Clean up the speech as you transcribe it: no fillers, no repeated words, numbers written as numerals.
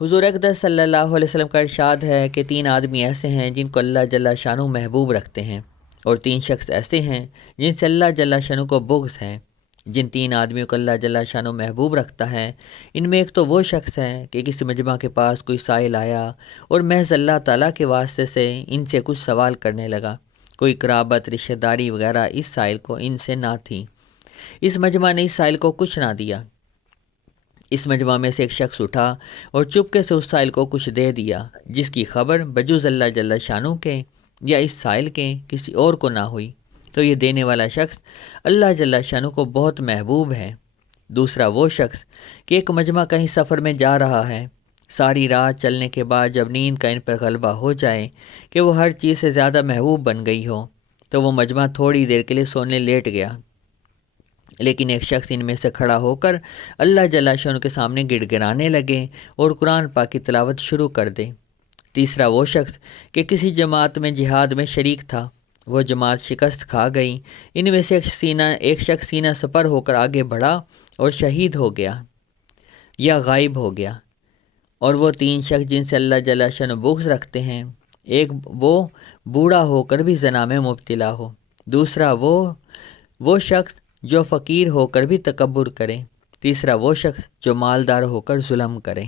حضور اقدس صلی اللہ علیہ وسلم کا ارشاد ہے کہ 3 آدمی ایسے ہیں جن کو اللہ جل شانہ محبوب رکھتے ہیں، اور 3 شخص ایسے ہیں جن سے اللہ جل شانہ کو بغض ہے۔ جن 3 آدمیوں کو اللہ جل شانہ محبوب رکھتا ہے، ان میں ایک تو وہ شخص ہے کہ کسی مجمع کے پاس کوئی سائل آیا اور محض اللہ تعالیٰ کے واسطے سے ان سے کچھ سوال کرنے لگا۔ کوئی قرابت، رشتہ داری وغیرہ اس سائل کو ان سے نہ تھی۔ اس مجمع نے اس سائل کو کچھ نہ دیا۔ اس مجمع میں سے ایک شخص اٹھا اور چپکے سے اس سائل کو کچھ دے دیا، جس کی خبر بجوز اللہ جل شانہ کے یا اس سائل کے کسی اور کو نہ ہوئی، تو یہ دینے والا شخص اللہ جل شانہ کو بہت محبوب ہے۔ دوسرا وہ شخص کہ ایک مجمع کہیں سفر میں جا رہا ہے، ساری رات چلنے کے بعد جب نیند کا ان پر غلبہ ہو جائے کہ وہ ہر چیز سے زیادہ محبوب بن گئی ہو، تو وہ مجمع تھوڑی دیر کے لیے سونے لیٹ گیا، لیکن ایک شخص ان میں سے کھڑا ہو کر اللہ جل شانہ کے سامنے گڑ گڑانے لگے اور قرآن پاک کی تلاوت شروع کر دے۔ تیسرا وہ شخص کہ کسی جماعت میں جہاد میں شریک تھا، وہ جماعت شکست کھا گئی، ان میں سے ایک شخص سینہ سپر ہو کر آگے بڑھا اور شہید ہو گیا یا غائب ہو گیا۔ اور وہ 3 شخص جن سے اللہ جل شانہ بغض رکھتے ہیں، ایک وہ بوڑھا ہو کر بھی زنا میں مبتلا ہو، دوسرا وہ شخص جو فقیر ہو کر بھی تکبر کرے، تیسرا وہ شخص جو مالدار ہو کر ظلم کرے۔